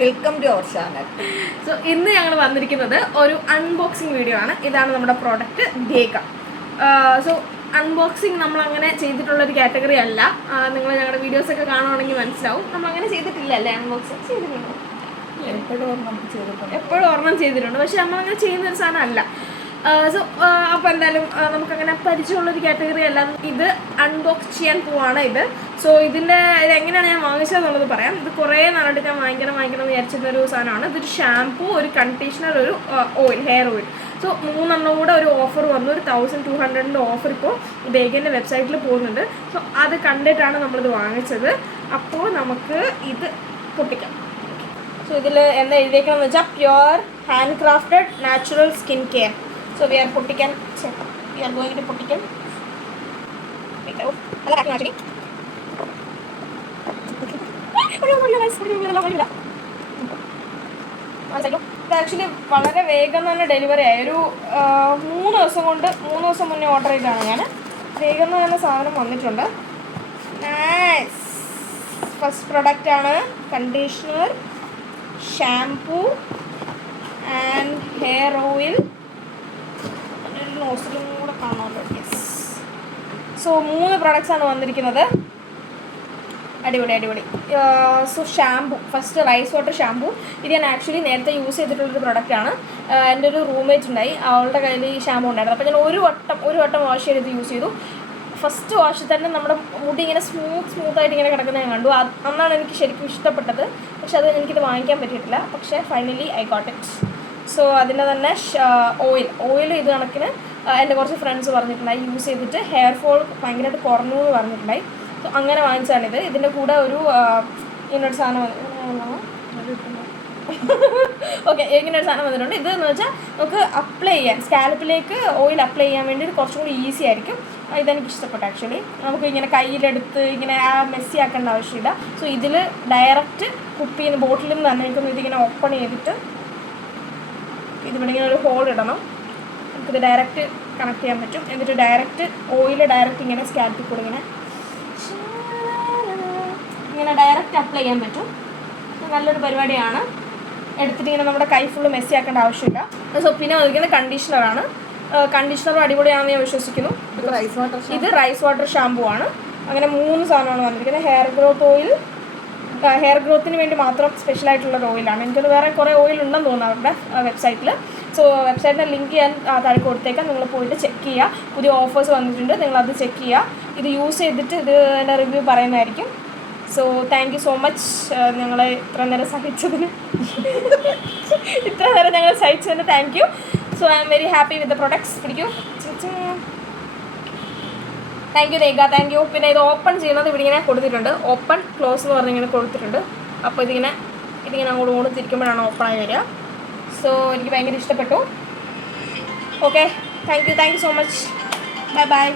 Welcome to our channel. So ഇന്ന് ഞങ്ങൾ വന്നിരിക്കുന്നത് ഒരു അൺബോക്സിങ് വീഡിയോ ആണ്. ഇതാണ് നമ്മുടെ പ്രോഡക്റ്റ് ഗേക. സോ അൺബോക്സിങ് നമ്മൾ അങ്ങനെ ചെയ്തിട്ടുള്ളൊരു കാറ്റഗറി അല്ല. നിങ്ങൾ ഞങ്ങളുടെ വീഡിയോസ് ഒക്കെ കാണുവാണെങ്കിൽ മനസ്സിലാവും. നമ്മൾ അങ്ങനെ ചെയ്തിട്ടില്ല അല്ലേ? അൺബോക്സിങ് ചെയ്തിട്ടുണ്ടോ? എപ്പോഴും ഒരെണ്ണം ചെയ്തിട്ടുണ്ട്, പക്ഷെ നമ്മളങ്ങനെ ചെയ്യുന്നൊരു സാധനം അല്ല. സോ അപ്പോൾ എന്തായാലും നമുക്കങ്ങനെ പരിചയമുള്ളൊരു കാറ്റഗറി അല്ല. ഇത് അൺബോക്സ് ചെയ്യാൻ പോവാണ് ഇത്. സോ ഇത് എങ്ങനെയാണ് ഞാൻ വാങ്ങിച്ചതെന്നുള്ളത് പറയാം. ഇത് കുറേ നാളായിട്ട് ഞാൻ വാങ്ങിക്കണം എന്ന് വിചാരിച്ചിരുന്നൊരു സാധനമാണ്. ഇതൊരു ഷാംപൂ, ഒരു കണ്ടീഷണർ, ഒരു ഓയിൽ, ഹെയർ ഓയിൽ. സോ 3 എണ്ണം കൂടെ ഒരു ഓഫർ വന്നു. ഒരു 1200 ഓഫർ ഇപ്പോൾ ഗേകൻ്റെ വെബ്സൈറ്റിൽ പോകുന്നുണ്ട്. സോ അത് കണ്ടിട്ടാണ് നമ്മളിത് വാങ്ങിച്ചത്. അപ്പോൾ നമുക്ക് ഇത് പൊട്ടിക്കാം. സോ ഇതിൽ എന്താ എഴുതിയേക്കണമെന്ന് വെച്ചാൽ pure hand crafted natural skin care. So we are going to പൊട്ടിക്കാൻ. ആക്ച്വലി വളരെ വേഗം തന്നെ ഡെലിവറി ആയി. ഒരു 3 ദിവസം മുന്നേ ഓർഡർ ചെയ്താണ് ഞാൻ. വേഗം തന്നെ സാധനം വന്നിട്ടുണ്ട്. നൈസ്. ഫസ്റ്റ് പ്രൊഡക്റ്റ് ആണ് conditioner, shampoo and hair oil. നോസിലും കൂടെ കാണാമല്ലോ. യെസ്. സോ 3 പ്രൊഡക്ട്സ് ആണ് വന്നിരിക്കുന്നത്. അടിപൊളി. So shampoo, first rice water shampoo. ഇത് ഞാൻ ആക്ച്വലി നേരത്തെ യൂസ് ചെയ്തിട്ടുള്ളൊരു പ്രൊഡക്റ്റാണ്. എൻ്റെ ഒരു റൂംമേറ്റ് ഉണ്ടായി, അവളുടെ കയ്യിൽ ഈ ഷാംപൂ ഉണ്ടായിരുന്നു. അപ്പോൾ ഞാൻ ഒരു വട്ടം വാഷ് ചെയ്ത് യൂസ് ചെയ്തു. ഫസ്റ്റ് വാഷിൽ തന്നെ നമ്മുടെ മുടി ഇങ്ങനെ സ്മൂത്തായിട്ട് ഇങ്ങനെ കിടക്കുന്നത് ഞാൻ കണ്ടു. അന്നാണ് എനിക്ക് ശരിക്കും ഇഷ്ടപ്പെട്ടത്. പക്ഷെ അത് എനിക്കിത് വാങ്ങിക്കാൻ പറ്റിയിട്ടില്ല. പക്ഷേ finally I got it. So അതിൻ്റെ തന്നെ ഓയിൽ ഇത് കണക്കിന് എൻ്റെ കുറച്ച് ഫ്രണ്ട്സ് പറഞ്ഞിട്ടുണ്ടായി യൂസ് ചെയ്തിട്ട് ഹെയർ ഫോൾ ഭയങ്കരമായിട്ട് കുറഞ്ഞു എന്ന് പറഞ്ഞിട്ടുണ്ടായി. സോ അങ്ങനെ വാങ്ങിച്ചാണിത്. ഇതിൻ്റെ കൂടെ ഒരു ഇങ്ങനൊരു സാധനം ഓക്കെ, ഇങ്ങനൊരു സാധനം വന്നിട്ടുണ്ട്. ഇത് എന്ന് വെച്ചാൽ നമുക്ക് അപ്ലൈ ചെയ്യാൻ, സ്കാൽപ്പിലേക്ക് ഓയിൽ അപ്ലൈ ചെയ്യാൻ വേണ്ടി കുറച്ചും കൂടി ഈസി ആയിരിക്കും. ഇതെനിക്ക് ഇഷ്ടപ്പെട്ടു ആക്ച്വലി. നമുക്ക് ഇങ്ങനെ കയ്യിലെടുത്ത് ഇങ്ങനെ മെസ്സി ആക്കേണ്ട ആവശ്യമില്ല. സോ ഇതിൽ ഡയറക്റ്റ് കുപ്പിയിൽ നിന്ന് ബോട്ടിലിൽ നിന്ന് തന്നെ എനിക്കൊന്ന് ഇതിങ്ങനെ ഓപ്പൺ ചെയ്തിട്ട് ഇതിവിടെ ഇങ്ങനെ ഒരു ഹോൾ ഇടണം. നമുക്കിത് ഡയറക്റ്റ് കണക്ട് ചെയ്യാൻ പറ്റും. എന്നിട്ട് ഡയറക്റ്റ് ഇങ്ങനെ സ്കാൽപ്പിൽ കൂടെ ഇങ്ങനെ ഡയറക്റ്റ് അപ്ലൈ ചെയ്യാൻ പറ്റും. നല്ലൊരു പരിപാടിയാണ്. എടുത്തിട്ട് ഇങ്ങനെ നമ്മുടെ കൈ ഫുള്ള് മെസ്സി ആക്കേണ്ട ആവശ്യമില്ല. സോ പിന്നെ വന്നിരിക്കുന്നത് കണ്ടീഷണറാണ്. കണ്ടീഷണറും അടിപൊളിയാണെന്ന് ഞാൻ വിശ്വസിക്കുന്നു. ഇത് റൈസ് വാട്ടർ ഷാംപൂ ആണ്. അങ്ങനെ 3 സാധനമാണ് വന്നിരിക്കുന്നത്. ഹെയർ ഗ്രോത്തിന് വേണ്ടി മാത്രം സ്പെഷ്യലായിട്ടുള്ളൊരു ഓയിലാണ്. എനിക്കത് വേറെ കുറേ ഓയിൽ ഉണ്ടെന്ന് തോന്നുന്നു അവരുടെ വെബ്സൈറ്റിൽ. സോ വെബ്സൈറ്റിൻ്റെ ലിങ്ക് ഞാൻ താഴെ കൊടുത്തേക്കാം. നിങ്ങൾ പോയിട്ട് ചെക്ക് ചെയ്യുക. പുതിയ ഓഫേഴ്സ് വന്നിട്ടുണ്ട്, നിങ്ങളത് ചെക്ക് ചെയ്യുക. ഇത് യൂസ് ചെയ്തിട്ട് ഇതിൻ്റെ റിവ്യൂ പറയുന്നതായിരിക്കും. So thank you so much ഞങ്ങളെ ഇത്ര നേരം സഹിച്ചതിന് thank you. So I am very happy with the products. പിടിക്കൂ. Thank you Rekha, thank you. പിന്നെ ഇത് ഓപ്പൺ ചെയ്യുന്നത് ഇവിടെ ഇങ്ങനെ കൊടുത്തിട്ടുണ്ട്. ഓപ്പൺ ക്ലോസ് എന്ന് പറഞ്ഞിങ്ങനെ കൊടുത്തിട്ടുണ്ട്. അപ്പോൾ ഇതിങ്ങനെ അങ്ങോട്ട് തിരിക്കുമ്പോഴാണ് ഓപ്പണായി വരിക. സോ എനിക്ക് ഭയങ്കര ഇഷ്ടപ്പെട്ടു. Okay, thank you so much. By.